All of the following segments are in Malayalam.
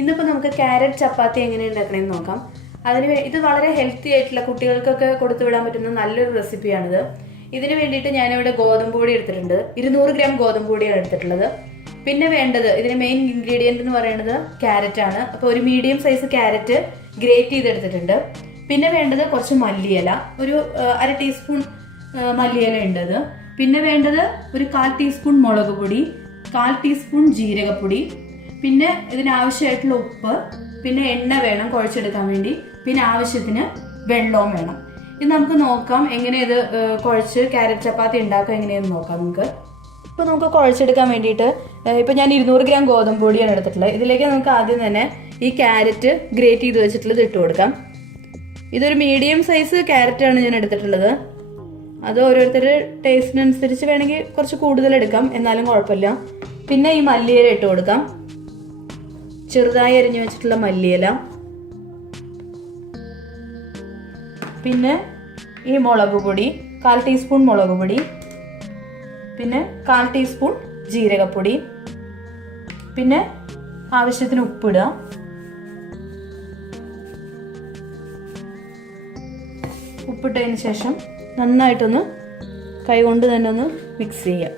ഇന്നിപ്പോൾ നമുക്ക് ക്യാരറ്റ് ചപ്പാത്തി എങ്ങനെ ഉണ്ടാക്കണമെന്ന് നോക്കാം. ഇത് വളരെ ഹെൽത്തി ആയിട്ടുള്ള കുട്ടികൾക്കൊക്കെ കൊടുത്തു വിടാൻ പറ്റുന്ന നല്ലൊരു റെസിപ്പിയാണിത്. ഇതിന് വേണ്ടിയിട്ട് ഞാനിവിടെ ഗോതമ്പ് പൊടി എടുത്തിട്ടുണ്ട്. 200 ഗ്രാം ഗോതമ്പ് പൊടിയാണ് എടുത്തിട്ടുള്ളത്. പിന്നെ വേണ്ടത് ഇതിന് മെയിൻ ഇൻഗ്രീഡിയൻറ്റ് എന്ന് പറയുന്നത് ക്യാരറ്റ് ആണ്. അപ്പോൾ ഒരു മീഡിയം സൈസ് ക്യാരറ്റ് ഗ്രേറ്റ് ചെയ്തെടുത്തിട്ടുണ്ട്. പിന്നെ വേണ്ടത് കുറച്ച് മല്ലിയില, ഒരു 1/2 ടീസ്പൂൺ മല്ലിയില ഉണ്ടത്. പിന്നെ വേണ്ടത് ഒരു 1/4 ടീസ്പൂൺ മുളക് പൊടി, 1/4 ടീസ്പൂൺ ജീരകപ്പൊടി, പിന്നെ ഇതിനാവശ്യമായിട്ടുള്ള ഉപ്പ്, പിന്നെ എണ്ണ വേണം കുഴച്ചെടുക്കാൻ വേണ്ടി, പിന്നെ ആവശ്യത്തിന് വെള്ളവും വേണം. ഇത് നമുക്ക് നോക്കാം എങ്ങനെ ഇത് കുഴച്ച് ക്യാരറ്റ് ചപ്പാത്തി ഉണ്ടാക്കാം എങ്ങനെയെന്ന് നോക്കാം നമുക്ക്. ഇപ്പോൾ നമുക്ക് കുഴച്ചെടുക്കാൻ വേണ്ടിയിട്ട് ഇപ്പോൾ ഞാൻ 200 ഗ്രാം ഗോതമ്പ് പൊടിയാണ് എടുത്തിട്ടുള്ളത്. ഇതിലേക്ക് നമുക്ക് ആദ്യം തന്നെ ഈ ക്യാരറ്റ് ഗ്രേറ്റ് ചെയ്ത് വെച്ചിട്ടുള്ളത് ഇട്ട് കൊടുക്കാം. ഇതൊരു മീഡിയം സൈസ് ക്യാരറ്റാണ് ഞാൻ എടുത്തിട്ടുള്ളത്. അത് ഓരോരുത്തരുടെ ടേസ്റ്റിനനുസരിച്ച് വേണമെങ്കിൽ കുറച്ച് കൂടുതൽ എടുക്കാം, എന്നാലും കുഴപ്പമില്ല. പിന്നെ ഈ മല്ലിയില ഇട്ട് കൊടുക്കാം, ചെറുതായി അരിഞ്ഞു വെച്ചിട്ടുള്ള മല്ലിയില. പിന്നെ ഈ മുളക് പൊടി 1/4 ടീസ്പൂൺ മുളക് പൊടി, പിന്നെ 1/4 ടീസ്പൂൺ ജീരകപ്പൊടി, പിന്നെ ആവശ്യത്തിന് ഉപ്പിടുക. ഉപ്പിട്ടതിന് ശേഷം നന്നായിട്ടൊന്ന് കൈകൊണ്ട് തന്നെ ഒന്ന് മിക്സ് ചെയ്യുക.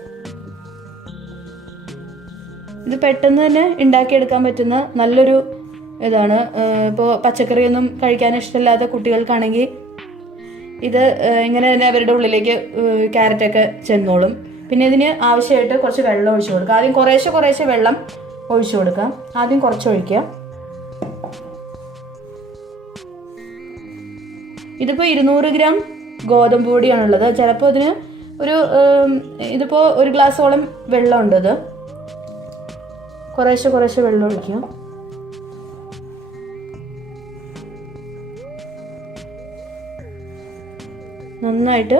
ഇത് പെട്ടെന്ന് തന്നെ ഉണ്ടാക്കിയെടുക്കാൻ പറ്റുന്ന നല്ലൊരു ഇതാണ്. ഇപ്പോൾ പച്ചക്കറിയൊന്നും കഴിക്കാൻ ഇഷ്ടമില്ലാത്ത കുട്ടികൾക്കാണെങ്കിൽ ഇത് ഇങ്ങനെ തന്നെ അവരുടെ ഉള്ളിലേക്ക് ക്യാരറ്റൊക്കെ ചെന്നോളും. പിന്നെ ഇതിന് ആവശ്യമായിട്ട് കുറച്ച് വെള്ളം ഒഴിച്ചു കൊടുക്കുക. ആദ്യം കുറേശ്ശെ വെള്ളം ഒഴിച്ചു കൊടുക്കാം. ആദ്യം കുറച്ച് ഒഴിക്കുക. ഇതിപ്പോൾ 200 ഗ്രാം ഗോതമ്പ് പൊടിയാണുള്ളത്. ചിലപ്പോൾ ഇതിന് ഇതിപ്പോൾ 1 ഗ്ലാസോളം വെള്ളമുണ്ട്. ഇത് കുറേശ്ശെ വെള്ളം ഒഴിക്കുക. നന്നായിട്ട്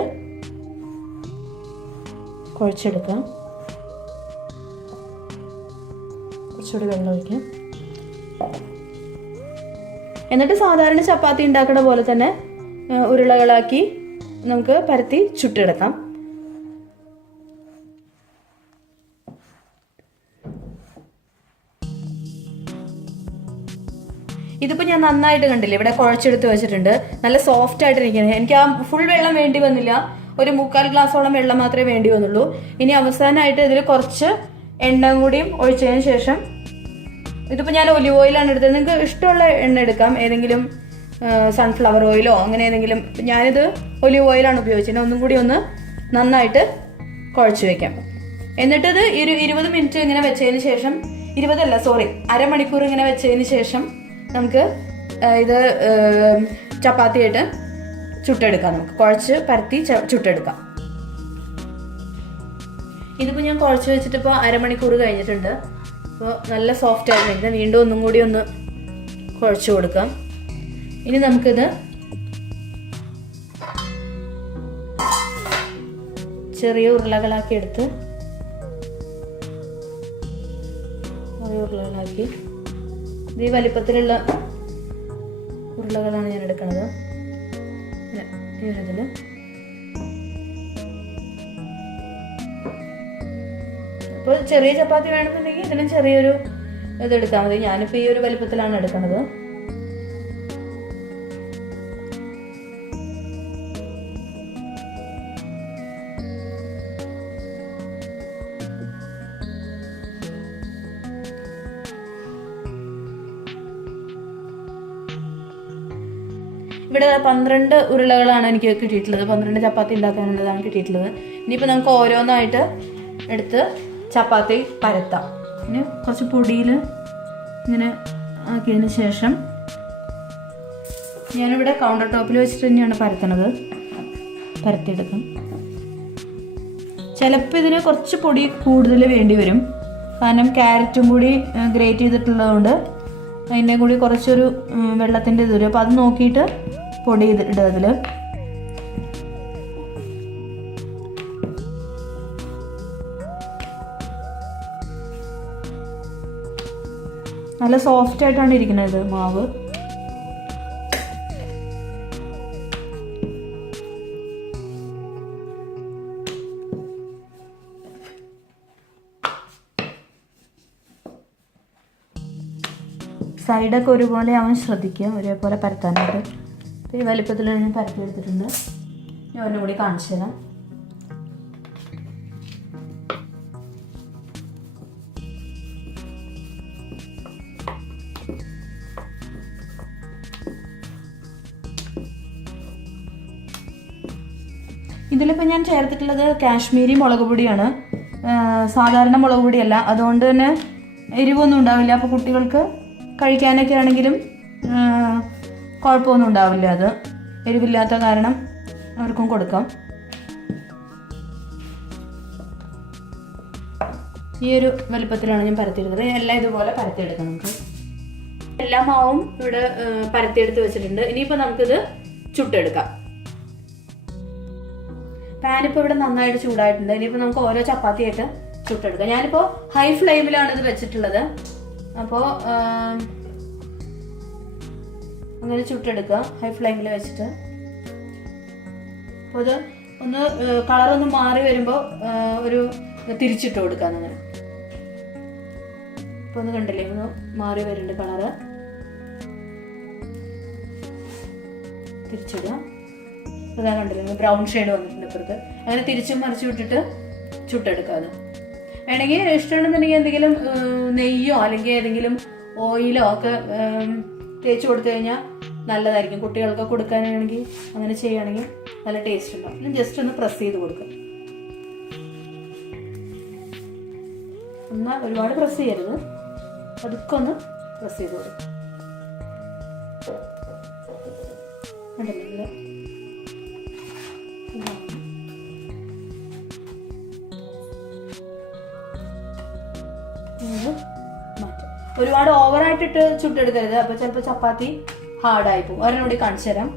കുഴച്ചെടുക്കാം. കുറച്ചുകൂടി വെള്ളം ഒഴിക്കാം. എന്നിട്ട് സാധാരണ ചപ്പാത്തി ഉണ്ടാക്കുന്ന പോലെ തന്നെ ഉരുളകളാക്കി നമുക്ക് പരത്തി ചുട്ടെടുക്കാം. ഇതിപ്പോൾ ഞാൻ നന്നായിട്ട് കണ്ടില്ലേ, ഇവിടെ കുഴച്ചെടുത്ത് വെച്ചിട്ടുണ്ട്. നല്ല സോഫ്റ്റ് ആയിട്ട് ഇരിക്കുന്നത്. എനിക്ക് ആ ഫുൾ വെള്ളം വേണ്ടി വന്നില്ല, ഒരു 3/4 ഗ്ലാസോളം വെള്ളം മാത്രമേ വേണ്ടി വന്നുള്ളൂ. ഇനി അവസാനമായിട്ട് ഇതിൽ കുറച്ച് എണ്ണ കൂടിയും ഒഴിച്ചതിന് ശേഷം, ഇതിപ്പോൾ ഞാൻ ഒലിവ് ഓയിലാണ് എടുത്തത്. നിങ്ങൾക്ക് ഇഷ്ടമുള്ള എണ്ണ എടുക്കാം, ഏതെങ്കിലും സൺഫ്ലവർ ഓയിലോ അങ്ങനെ ഏതെങ്കിലും. ഞാനിത് ഒലിവ് ഓയിലാണ് ഉപയോഗിച്ചത്. ഒന്നും കൂടി ഒന്ന് നന്നായിട്ട് കുഴച്ച് വെക്കാം. എന്നിട്ടത് 20 മിനിറ്റ് ഇങ്ങനെ വെച്ചതിന് ശേഷം, 20 അല്ല സോറി, അരമണിക്കൂർ ഇങ്ങനെ വെച്ചതിന് ശേഷം നമുക്ക് ഇത് ചപ്പാത്തിയായിട്ട് ചുട്ടെടുക്കാം. നമുക്ക് കുഴച്ച് പരത്തി ചുട്ടെടുക്കാം. ഇതിപ്പോൾ ഞാൻ കുഴച്ച് വെച്ചിട്ട് ഇപ്പോൾ അരമണിക്കൂർ കഴിഞ്ഞിട്ടുണ്ട്. അപ്പോൾ നല്ല സോഫ്റ്റ് ആയിട്ട് വീണ്ടും ഒന്നും കൂടി ഒന്ന് കുഴച്ച് കൊടുക്കാം. ഇനി നമുക്കിത് ചെറിയ ഉരുളകളാക്കി എടുത്ത് ഇത് ഈ വലിപ്പത്തിലുള്ള ഉരുളകളാണ് ഞാൻ എടുക്കുന്നത്. ഇതിൽ ഇപ്പോൾ ചെറിയ ചപ്പാത്തി വേണമെന്നുണ്ടെങ്കിൽ ഇതിനും ചെറിയൊരു ഇതെടുത്താൽ മതി. ഞാനിപ്പോൾ ഈ ഒരു വലിപ്പത്തിലാണ് എടുക്കുന്നത്. ഇവിടെ 12 ഉരുളകളാണ് എനിക്ക് കിട്ടിയിട്ടുള്ളത്. 12 ചപ്പാത്തി ഉണ്ടാക്കാനുള്ളതാണ് കിട്ടിയിട്ടുള്ളത്. ഇനിയിപ്പോൾ നമുക്ക് ഓരോന്നായിട്ട് എടുത്ത് ചപ്പാത്തി പരത്താം. പിന്നെ കുറച്ച് പൊടിയിൽ ഇങ്ങനെ ആക്കിയതിന് ശേഷം ഞാനിവിടെ കൗണ്ടർ ടോപ്പിൽ വെച്ചിട്ട് തന്നെയാണ് പരത്തിയെടുക്കാം. ചിലപ്പോൾ ഇതിന് കുറച്ച് പൊടി കൂടുതൽ വേണ്ടി വരും, കാരണം ക്യാരറ്റും കൂടി ഗ്രേറ്റ് ചെയ്തിട്ടുള്ളതുകൊണ്ട് അതിൻ്റെ കൂടി കുറച്ചൊരു വെള്ളത്തിൻ്റെ ഇത് വരും. അപ്പോൾ അത് നോക്കിയിട്ട് പൊടി ഇടുക. അതിൽ നല്ല സോഫ്റ്റ് ആയിട്ടാണ് ഇരിക്കുന്നത് മാവ്. സൈഡൊക്കെ ഒരുപോലെ ആവാൻ ശ്രദ്ധിക്കുക, ഒരേപോലെ പരത്താനായിട്ട്. ഈ വലിപ്പത്തിൽ ഞാൻ പരത്തി എടുത്തിട്ടുണ്ട്. ഞാൻ ഒന്നും കൂടി കാണിച്ചു തരാം. ഇതിലിപ്പോൾ ഞാൻ ചേർത്തിട്ടുള്ളത് കാശ്മീരി മുളക് പൊടിയാണ്, സാധാരണ മുളക് പൊടിയല്ല. അതുകൊണ്ട് തന്നെ എരിവൊന്നും ഉണ്ടാവില്ല. അപ്പോൾ കുട്ടികൾക്ക് കഴിക്കാനൊക്കെ ആണെങ്കിലും കുഴപ്പമൊന്നും ഉണ്ടാവില്ല. അത് എരിവില്ലാത്ത കാരണം അവർക്കും കൊടുക്കാം. ഈ ഒരു വലുപ്പത്തിലാണ് ഞാൻ പരത്തിയെടുത്തത്. എല്ലാം ഇതുപോലെ പരത്തിയെടുക്കാം. നമുക്ക് എല്ലാ മാവും ഇവിടെ പരത്തിയെടുത്ത് വെച്ചിട്ടുണ്ട്. ഇനിയിപ്പോൾ നമുക്കിത് ചുട്ടെടുക്കാം. പാനിപ്പോൾ ഇവിടെ നന്നായിട്ട് ചൂടായിട്ടുണ്ട്. ഇനിയിപ്പോൾ നമുക്ക് ഓരോ ചപ്പാത്തിയായിട്ട് ചുട്ടെടുക്കാം. ഞാനിപ്പോൾ ഹൈ ഫ്ലെയിമിലാണ് ഇത് വെച്ചിട്ടുള്ളത്. അപ്പോൾ അങ്ങനെ ചുട്ടെടുക്കുക ഹൈ ഫ്ലെയിമിൽ വെച്ചിട്ട്. അപ്പോൾ ഇത് ഒന്ന് കളറൊന്ന് മാറി വരുമ്പോൾ ഒരു തിരിച്ചിട്ട് കൊടുക്കാം. അങ്ങനെ ഇപ്പോൾ ഒന്ന് കണ്ടില്ലേ, ഒന്ന് മാറി വരുന്നുണ്ട് കളറ്. തിരിച്ചിടുക. ഇതാ കണ്ടില്ലേ, ബ്രൗൺ ഷെയ്ഡ് വന്നിട്ടുണ്ട് ഇപ്പുറത്ത്. അങ്ങനെ തിരിച്ചും മറിച്ച് വിട്ടിട്ട് ചുട്ടെടുക്കുക. അത് വേണമെങ്കിൽ ഇഷ്ടമുണ്ടെന്നുണ്ടെങ്കിൽ എന്തെങ്കിലും നെയ്യോ അല്ലെങ്കിൽ ഏതെങ്കിലും ഓയിലോ ഒക്കെ തേച്ച് കൊടുത്തു കഴിഞ്ഞാൽ നല്ലതായിരിക്കും. കുട്ടികൾക്ക് കൊടുക്കാനാണെങ്കിൽ അങ്ങനെ ചെയ്യുകയാണെങ്കിൽ നല്ല ടേസ്റ്റ് ഉണ്ടാവും. ജസ്റ്റ് ഒന്ന് പ്രസ് ചെയ്ത് കൊടുക്കുക. എന്നാൽ ഒരുപാട് പ്രസ് ചെയ്യരുത്, അതൊക്കെ ഒന്ന് പ്രസ് ചെയ്ത് കൊടുക്കുക. കണ്ടില്ലേ, മാറ്റും. ഒരുപാട് ഓവറായിട്ടിട്ട് ചുട്ടെടുക്കരുത്. അപ്പൊ ചിലപ്പോൾ ചപ്പാത്തി ഹാർഡായി പോകും. ഒരെണ്ണം കൂടി കാണിച്ചു തരാം.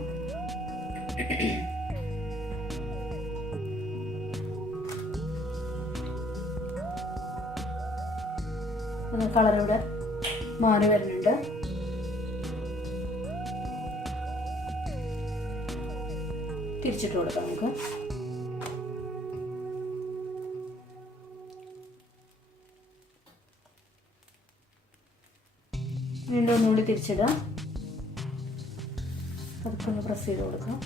കളർ ഇവിടെ മാറി വരുന്നുണ്ട്. തിരിച്ചിട്ട് കൊടുക്കാം നമുക്ക്. വീണ്ടും ഒന്നുകൂടി തിരിച്ചിടാം. അതൊക്കെ ഒന്ന് പ്രസ് ചെയ്ത് കൊടുക്കാം.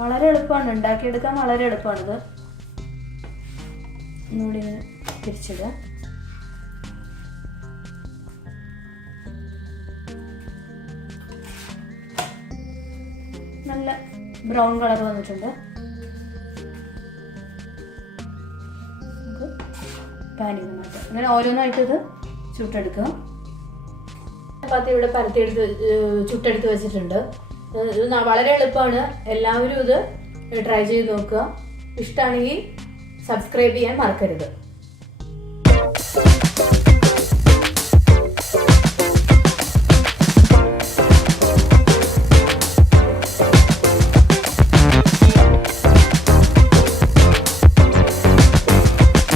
വളരെ എളുപ്പമാണ്, ഉണ്ടാക്കിയെടുക്കാൻ വളരെ എളുപ്പമാണിത്. ഒന്നുകൂടി ഇങ്ങനെ തിരിച്ചിടുക. നല്ല ബ്രൗൺ കളർ വന്നിട്ടുണ്ട്. നമുക്ക് പാനിൽ നിന്ന് മാറ്റാം. അങ്ങനെ ഓരോന്നായിട്ട് ഇത് ചുട്ടെടുക്കുക. ചപ്പാത്തി ഇവിടെ പരത്തിയെടുത്ത് ചുട്ടെടുത്ത് വെച്ചിട്ടുണ്ട്. ഇത് വളരെ എളുപ്പമാണ്. എല്ലാവരും ഇത് ട്രൈ ചെയ്ത് നോക്കുക. ഇഷ്ടമാണെങ്കിൽ സബ്സ്ക്രൈബ് ചെയ്യാൻ മറക്കരുത്.